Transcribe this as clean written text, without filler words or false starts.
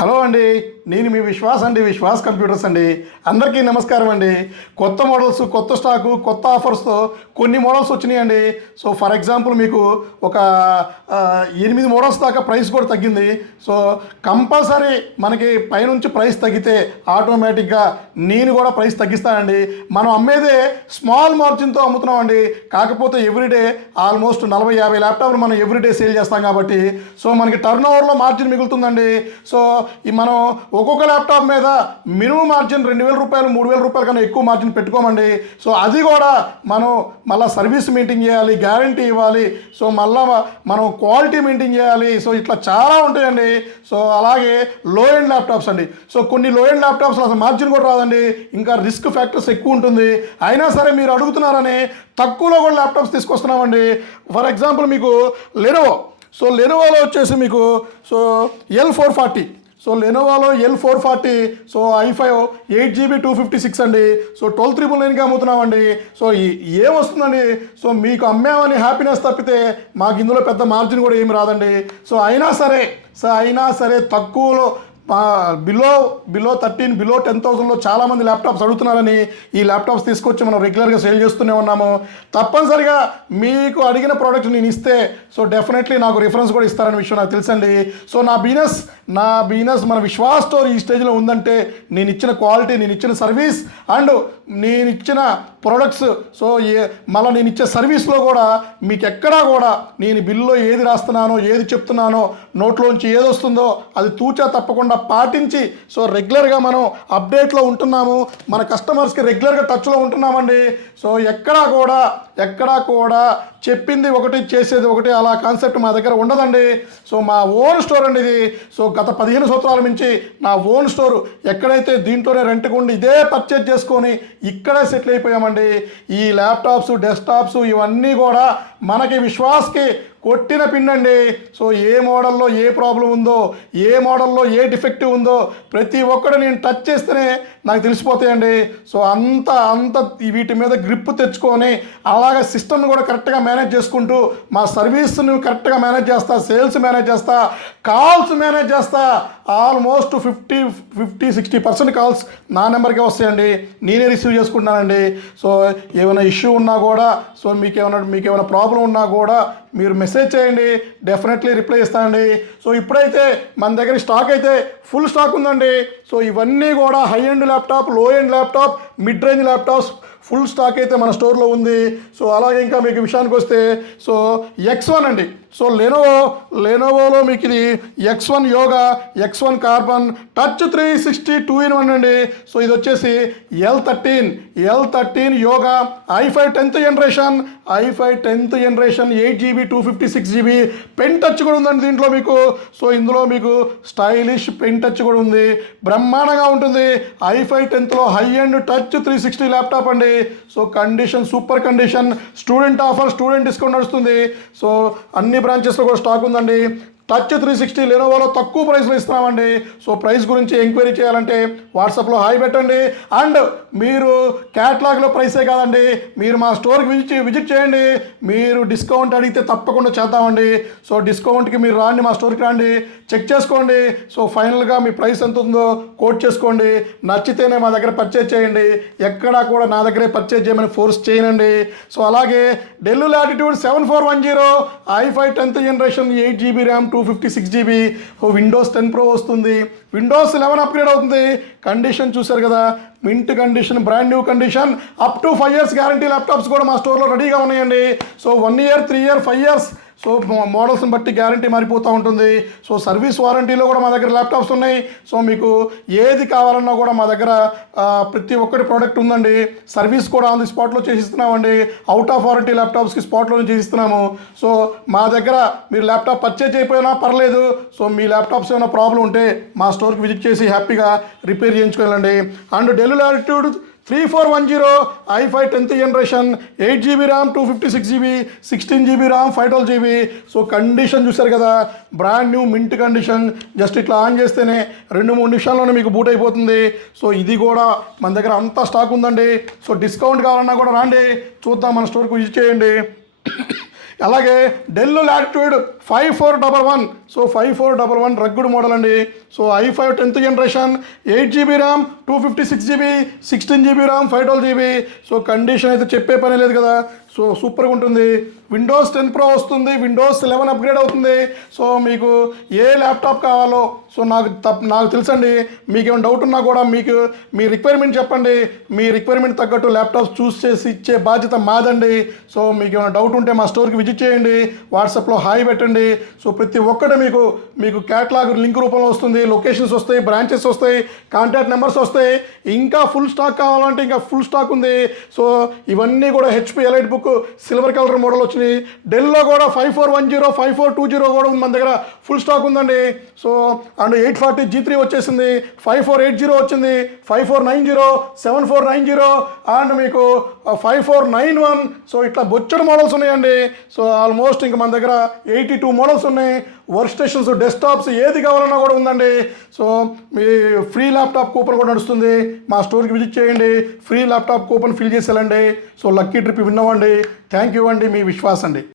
Hello అండి, నేను మీ విశ్వాస్ అండి, విశ్వాస్ కంప్యూటర్స్ అండి. అందరికీ నమస్కారం అండి. కొత్త మోడల్స్, కొత్త స్టాకు, కొత్త ఆఫర్స్తో కొన్ని మోడల్స్ వచ్చినాయండి. సో ఫర్ ఎగ్జాంపుల్ మీకు ఒక 8 మోడల్స్ దాకా ప్రైస్ కూడా తగ్గింది. సో కంపల్సరీ మనకి పైనుంచి ప్రైస్ తగ్గితే ఆటోమేటిక్గా నేను కూడా ప్రైస్ తగ్గిస్తానండి. మనం అమ్మేదే స్మాల్ మార్జిన్తో అమ్ముతున్నామండి. కాకపోతే ఎవ్రీడే ఆల్మోస్ట్ 40-50 ల్యాప్టాప్లు మనం ఎవ్రీడే సేల్ చేస్తాం కాబట్టి సో మనకి టర్న్ ఓవర్లో మార్జిన్ మిగులుతుందండి. సో మనం ఒక్కొక్క ల్యాప్టాప్ మీద మినిమం మార్జిన్ 2,000 రూపాయలు 3,000 రూపాయల కన్నా ఎక్కువ మార్జిన్ పెట్టుకోమండి. సో అది కూడా మనం మళ్ళీ సర్వీస్ మెయింటైన్ చేయాలి, గ్యారంటీ ఇవ్వాలి, సో మళ్ళీ మనం క్వాలిటీ మెయింటైన్ చేయాలి. సో ఇట్లా చాలా ఉంటాయండి. సో అలాగే లో ఎండ్ ల్యాప్టాప్స్ అండి. సో కొన్ని లో ఎండ్ ల్యాప్టాప్స్ అసలు మార్జిన్ కూడా రాదండి, ఇంకా రిస్క్ ఫ్యాక్టర్స్ ఎక్కువ ఉంటుంది. అయినా సరే మీరు అడుగుతున్నారని తక్కువలో కూడా ల్యాప్టాప్స్ తీసుకొస్తున్నామండి. ఫర్ ఎగ్జాంపుల్ మీకు లెనోవో, సో లెనోవోలో వచ్చేసి మీకు so L440, so లెనోవాలో L440, so i5 8GB 256 అండి. సో 12,999కి అమ్ముతున్నామండి. సో ఏమొస్తుందండి, సో మీకు అమ్మామని హ్యాపీనెస్ తప్పితే మాకు ఇందులో పెద్ద మార్జిన్ కూడా ఏమి రాదండి. సో అయినా సరే తక్కువలో బిలో 13 బిలో 10,000లో చాలామంది ల్యాప్టాప్స్ అడుగుతున్నారని ఈ ల్యాప్టాప్స్ తీసుకొచ్చి మనం రెగ్యులర్గా సేల్ చేస్తూనే ఉన్నాము. తప్పనిసరిగా మీకు అడిగిన ప్రోడక్ట్ నేను ఇస్తే సో డెఫినెట్లీ నాకు రిఫరెన్స్ కూడా ఇస్తారనే విషయం నాకు తెలుసండి. సో నా బిజినెస్ మన విశ్వాస్ స్టోర్ ఈ స్టేజ్లో ఉందంటే నేను ఇచ్చిన క్వాలిటీ, నేను ఇచ్చిన సర్వీస్ అండ్ నేను ఇచ్చిన ప్రొడక్ట్స్, సో మళ్ళీ నేను ఇచ్చే సర్వీస్లో కూడా మీకు ఎక్కడా కూడా నేను బిల్లో ఏది రాస్తున్నానో, ఏది చెప్తున్నానో, నోట్లోంచి ఏది వస్తుందో అది తూచా తప్పకుండా పాటించి సో రెగ్యులర్గా మనం అప్డేట్లో ఉంటున్నాము. మన కస్టమర్స్కి రెగ్యులర్గా టచ్లో ఉంటున్నామండి. సో ఎక్కడా కూడా చెప్పింది ఒకటి చేసేది ఒకటి అలా కాన్సెప్ట్ మా దగ్గర ఉండదండి. సో మా ఓన్ స్టోర్ అండి ఇది. సో గత 15 సంవత్సరాల నుంచి నా ఓన్ స్టోర్ ఎక్కడైతే దీంట్లోనే రెంట్కు ఉండి ఇదే పర్చేజ్ చేసుకొని ఇక్కడే సెటిల్ అయిపోయామండి. ఈ ల్యాప్టాప్స్, డెస్క్టాప్స్ ఇవన్నీ కూడా మనకి విశ్వాస్కి కొట్టిన పిండండి. సో ఏ మోడల్లో ఏ ప్రాబ్లం ఉందో, ఏ మోడల్లో ఏ డిఫెక్టివ్ ఉందో ప్రతి ఒక్కటి నేను టచ్ చేస్తేనే నాకు తెలిసిపోతాయండి. సో అంత వీటి మీద గ్రిప్ తెచ్చుకొని అలాగే సిస్టమ్ని కూడా కరెక్ట్గా మేనేజ్ చేసుకుంటూ మా సర్వీస్ని కరెక్ట్గా మేనేజ్ చేస్తా, సేల్స్ మేనేజ్ చేస్తా, కాల్స్ మేనేజ్ చేస్తా. ఆల్మోస్ట్ 50-60% కాల్స్ నా నెంబర్కే వస్తాయండి, నేనే రిసీవ్ చేసుకుంటానండి. సో ఏమైనా ఇష్యూ ఉన్నా కూడా, సో మీకేమైనా ప్రాబ్లం ఉన్నా కూడా మీరు మెసేజ్ చేయండి, డెఫినెట్లీ రిప్లై ఇస్తానండి. సో ఇప్పుడైతే మన దగ్గర స్టాక్ అయితే ఫుల్ స్టాక్ ఉందండి. సో ఇవన్నీ కూడా హై ఎండ్ ల్యాప్టాప్, లో end laptop, mid range laptops full stock అయితే మన స్టోర్లో ఉంది. సో అలాగే ఇంకా మీకు విషయానికి వస్తే సో X1 అండి. సో లెనోవోలో మీకు ఇది X1 yoga, X1 carbon touch 360 2-in-1 అండి. సో ఇది వచ్చేసి L13 yoga i5 10th generation 8GB 256GB pen touch కూడా ఉందండి దీంట్లో మీకు. సో ఇందులో మీకు స్టైలిష్ పెన్ టచ్ కూడా ఉంది, బ్రహ్మాండంగా ఉంటుంది. i5 10thలో హై అండ్ టచ్ 360 ల్యాప్టాప్ అండి. So condition super condition, student offer, student discount నడుస్తుంది. సో అన్ని బ్రాంచెస్లో కూడా స్టాక్ ఉందండి. టచ్ 360 లెనోవోలో తక్కువ ప్రైస్లో ఇస్తున్నామండి. సో ప్రైస్ గురించి ఎంక్వైరీ చేయాలంటే వాట్సాప్లో హాయ్ పెట్టండి. అండ్ మీరు క్యాట్లాగ్లో ప్రైసే కాదండి, మీరు మా స్టోర్కి విజిట్ చేయండి. మీరు డిస్కౌంట్ అడిగితే తప్పకుండా చేద్దామండి. సో డిస్కౌంట్కి మీరు రాండి, మా స్టోర్కి రండి, చెక్ చేసుకోండి. సో ఫైనల్గా మీ ప్రైస్ ఎంత ఉందో కోట్ చేసుకోండి. నచ్చితేనే మా దగ్గర పర్చేజ్ చేయండి, ఎక్కడా కూడా నా దగ్గరే పర్చేజ్ చేయమని ఫోర్స్ చేయనండి. సో అలాగే Dell Latitude 7410 i5 10th generation 8GB RAM 256GB, Windows 10 Pro వస్తుంది, విండోస్ 11 అప్గ్రేడ్ అవుతుంది. కండిషన్ చూశారు కదా, mint condition, brand new condition, up to 5 years guarantee laptops కూడా మా స్టోర్లో రెడీగా ఉన్నాయండి. So 1 year 3 year 5 years so మోడల్స్ని బట్టి గ్యారంటీ మారిపోతూ ఉంటుంది. సో సర్వీస్ వారంటీలో కూడా మా దగ్గర ల్యాప్టాప్స్ ఉన్నాయి. సో మీకు ఏది కావాలన్నా కూడా మా దగ్గర ప్రతి ఒక్కటి ప్రోడక్ట్ ఉందండి. సర్వీస్ కూడా ఆన్ ది స్పాట్లో చేసిస్తున్నామండి. అవుట్ ఆఫ్ వారంటీ ల్యాప్టాప్స్కి స్పాట్లోనే చేసిస్తున్నాము. సో మా దగ్గర మీరు ల్యాప్టాప్ పర్చేజ్ అయిపోయినా పర్లేదు. సో మీ ల్యాప్టాప్స్ ఏమైనా ప్రాబ్లం ఉంటే మా స్టోర్కి విజిట్ చేసి హ్యాపీగా రిపేర్ చేయించుకోవాలండి. And Dell Latitude 3410 i5 10th generation 8GB RAM 256GB 16GB RAM 512GB. So condition చూశారు కదా, brand new mint condition. Just ఇట్లా ఆన్ చేస్తేనే 2-3 నిమిషాల్లోనే మీకు బూట్ అయిపోతుంది. సో ఇది కూడా మన దగ్గర అంతా స్టాక్ ఉందండి. సో డిస్కౌంట్ కావాలన్నా కూడా రండి, చూద్దాం, మన స్టోర్కి విజిట్ చేయండి. అలాగే Dell Latitude 5411. So 5411 rugged model అండి. So i5 10th generation, 8 GB RAM, 256 GB, 16 GB RAM, 512 GB. So condition అయితే చెప్పే పని లేదు కదా. సో సూపర్గా ఉంటుంది. విండోస్ 10 Pro వస్తుంది, విండోస్ 11 అప్గ్రేడ్ అవుతుంది. సో మీకు ఏ ల్యాప్టాప్ కావాలో సో నాకు తెలుసండి. మీకు ఏమైనా డౌట్ ఉన్నా కూడా మీకు మీ రిక్వైర్మెంట్ చెప్పండి. మీ రిక్వైర్మెంట్ తగ్గట్టు ల్యాప్టాప్స్ చూస్ చేసి ఇచ్చే బాధ్యత మాదండి. సో మీకు ఏమైనా డౌట్ ఉంటే మా స్టోర్కి విజిట్ చేయండి, వాట్సాప్లో హాయ్ పెట్టండి. సో ప్రతి ఒక్కటి మీకు క్యాటలాగ్ లింక్ రూపంలో వస్తుంది, లొకేషన్స్ వస్తాయి, బ్రాంచెస్ వస్తాయి, కాంటాక్ట్ నెంబర్స్ వస్తాయి. ఇంకా ఫుల్ స్టాక్ కావాలంటే ఇంకా ఫుల్ స్టాక్ ఉంది. సో ఇవన్నీ కూడా HP elite book silver colour model వచ్చినాయి. డెల్లో కూడా 5410, 5420 కూడా మన దగ్గర ఫుల్ స్టాక్ ఉందండి. సో అండ్ 840 G3 వచ్చేసింది, 5480 వచ్చింది, 5490, 7490 అండ్ మీకు 5491. సో ఇట్లా బొచ్చడు మోడల్స్ ఉన్నాయండి. సో ఆల్మోస్ట్ ఇంకా మన దగ్గర 82 మోడల్స్ ఉన్నాయి. వర్క్ స్టేషన్స్, డెస్క్టాప్స్ ఏది కావాలన్నా కూడా ఉందండి. సో మీ ఫ్రీ ల్యాప్టాప్ కూపన్ కూడా నడుస్తుంది. మా స్టోర్కి విజిట్ చేయండి, ఫ్రీ ల్యాప్టాప్ కూపన్ ఫిల్ చేసి వెళ్ళండి. సో లక్కీ ట్రిప్ విన్నవండి. థ్యాంక్ యూ అండి, మీ విశ్వాస్ అండి.